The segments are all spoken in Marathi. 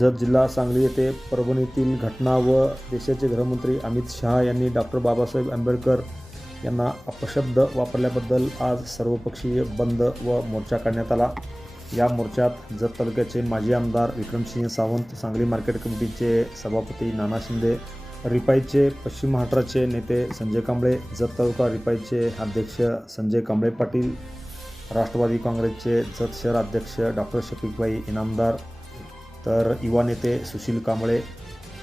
जत जिल्हा सांगली येथे परभणीतील घटना व देशाचे गृहमंत्री अमित शहा यांनी डॉक्टर बाबासाहेब आंबेडकर यांना अपशब्द वापरल्याबद्दल आज सर्वपक्षीय बंद व मोर्चा काढण्यात आला. या मोर्चात जत तालुक्याचे माजी आमदार विक्रमसिंह सावंत सांगली मार्केट कमिटीचे सभापती नाना शिंदे रिपाईचे पश्चिम महाराष्ट्राचे नेते संजय कांबळे जत तालुका रिपाईचे अध्यक्ष संजय कांबळे पाटील राष्ट्रवादी काँग्रेसचे जत शहर अध्यक्ष डॉक्टर शफीकभाई इनामदार तर युवा नेते सुशील कांबळे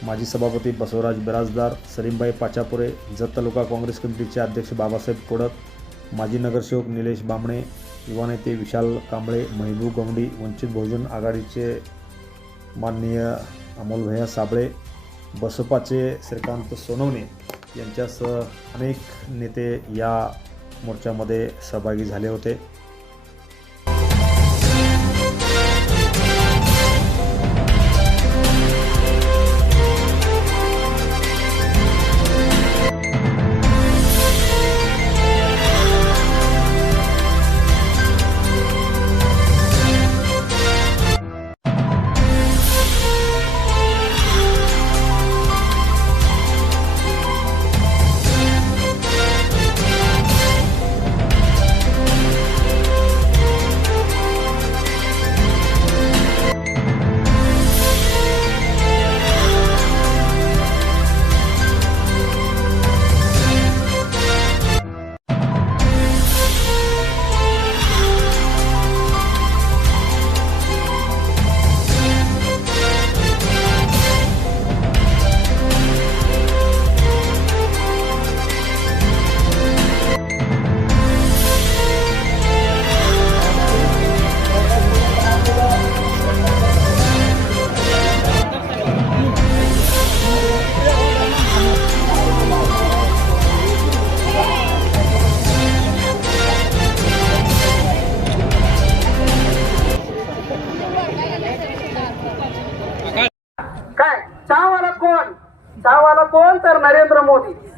माजी सभापती बसवराज बिराजदार सलीमबाई पाचापुरे जत तालुका काँग्रेस कमिटीचे अध्यक्ष बाबासाहेब कोडक माजी नगरसेवक निलेश बांबणे युवा नेते विशाल कांबळे महबूब गवंडी वंचित बहुजन आघाडीचे माननीय अमोल भैया साबळे बसपाचे श्रीकांत सोनवणे यांच्यासह अनेक नेते या मोर्चामध्ये सहभागी झाले होते.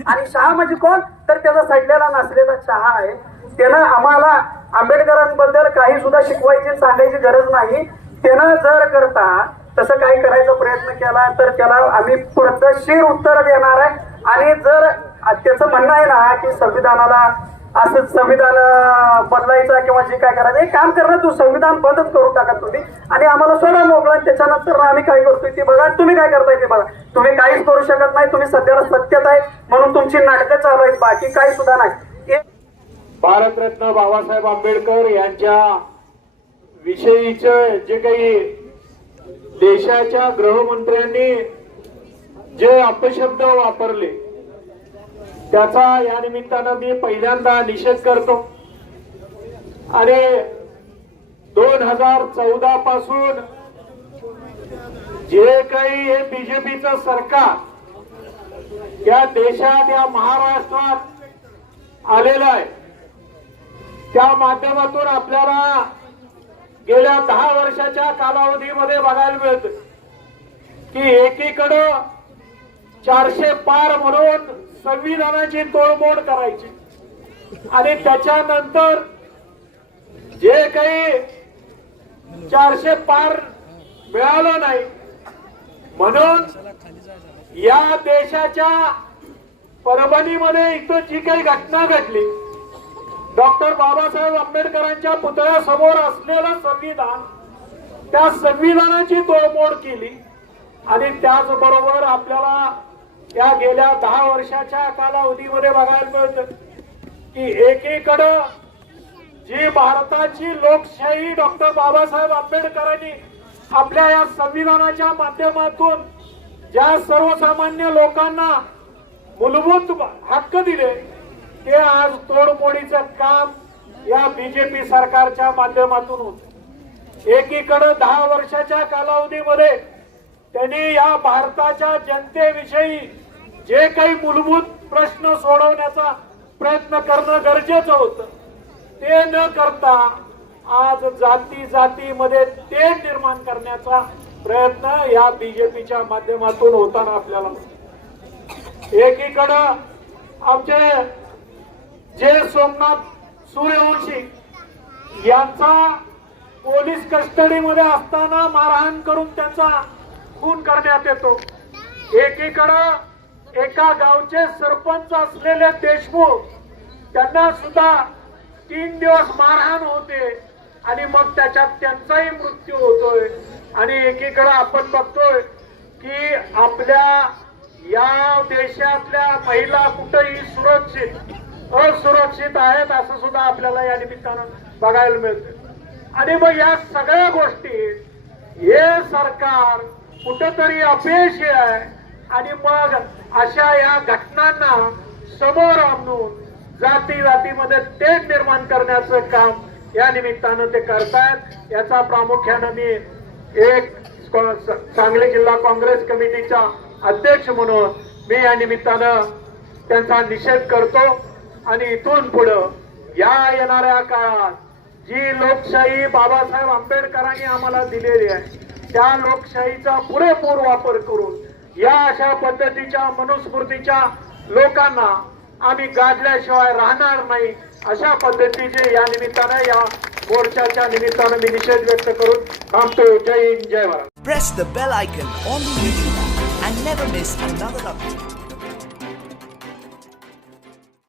आणि शहा म्हणजे कोण? तर त्याचा सडलेला नसलेला शहा आहे. त्यानं आम्हाला आंबेडकरांबद्दल काही सुद्धा शिकवायची सांगायची गरज नाही. त्यानं जर करता तसं काही करायचा प्रयत्न केला तर त्याला आम्ही पद्धतशीर उत्तर देणार आहे. आणि जर त्याचं म्हणणं आहे ना की संविधानाला असंच संविधान बदलायचं किंवा जे काय करायचं हे काम करणं तू संविधान बंदच करून टाका तुम्ही. आणि आम्हाला सोडा मोकळा त्याच्यानंतर आम्ही काय करतोय ते बघा. तुम्ही काय करताय ते बघा. तुम्ही काहीच करू शकत नाही. तुम्ही सध्याला सत्यत आहे म्हणून तुमची नाटकं चालू आहेत. बाकी काही सुद्धा नाही. भारतरत्न बाबासाहेब आंबेडकर यांच्या विषयीचं जे काही देशाच्या गृहमंत्र्यांनी जे अपशब्द वापरले त्याचा या निमित्तानं मी पहिल्यांदा निषेध करतो. आणि दोन हजार चौदा पासून जे काही हे बीजेपीचं सरकार या देशात या महाराष्ट्रात आलेलं आहे त्या माध्यमातून आपल्याला गेल्या दहा वर्षाच्या कालावधीमध्ये बघायला मिळत की एकीकडं चारशे पार म्हणून संविधानाची तोडमोड करायची. आणि त्याच्यानंतर जे काही चारशे पार मिळालं नाही म्हणून या देशाच्या परभणीमध्ये इथं जी काही घटना घडली डॉक्टर बाबासाहेब आंबेडकरांच्या पुतळ्यासमोर असलेलं संविधान त्या संविधानाची तोडमोड केली. आणि त्याचबरोबर आपल्याला या गेल्या दहा वर्षाच्या कालावधीमध्ये बघायला मिळतं की एकीकडं जी भारताची लोकशाही डॉक्टर बाबासाहेब आंबेडकरांनी आपल्या या संविधानाच्या माध्यमातून ज्या सर्वसामान्य लोकांना मूलभूत हक्क दिले ते आज तोडमोडीचं काम या बीजेपी सरकारच्या माध्यमातून होत. एकीकडं दहा वर्षाच्या कालावधीमध्ये त्यांनी या भारताच्या जनतेविषयी जे काही मूलभूत प्रश्न सोडवण्याचा प्रयत्न करणं गरजेचं होतं. ते न करता आज जाती जातीमध्ये ते निर्माण करण्याचा प्रयत्न या बीजेपीच्या माध्यमातून होताना आपल्याला एकीकडं आमचे जे सोमनाथ सूर्यवंशी यांचा पोलीस कस्टडीमध्ये असताना मारहाण करून त्यांचा खून करण्यात येतो. एकीकडं एका गावचे सरपंच असलेले देशमुख त्यांना सुद्धा तीन दिवस मारहाण होते आणि मग त्याच्यात त्यांचाही मृत्यू होतोय. आणि एकीकडं आपण बघतोय की आपल्या या देशातल्या महिला कुठेही सुरक्षित असुरक्षित आहेत असं सुद्धा आपल्याला या निमित्तानं बघायला मिळतं आणि मग या सगळ्या गोष्टी हे सरकार कुठंतरी अपयशी आहे. आणि मग अशा या घटनांना समोर आणून जाती जातीमध्ये तेढ निर्माण करण्याचं काम या निमित्तानं ते करतायत. याचा प्रामुख्यानं मी एक सांगली जिल्हा काँग्रेस कमिटीचा अध्यक्ष म्हणून मी या निमित्तानं त्यांचा निषेध करतो. आणि इथून पुढं या येणाऱ्या काळात जी लोकशाही बाबासाहेब आंबेडकरांनी आम्हाला दिलेली आहे त्या लोकशाहीचा पुरेपूर वापर करून या अशा पद्धतीच्या मनुस्मृतीच्या लोकांना आम्ही गाजल्याशिवाय राहणार नाही अशा पद्धतीचे या निमित्तानं या मोर्चाच्या निमित्तानं मी निषेध व्यक्त करून थांबतो जय हिंद जय Bharat press the bell icon on the YouTube and never miss another update.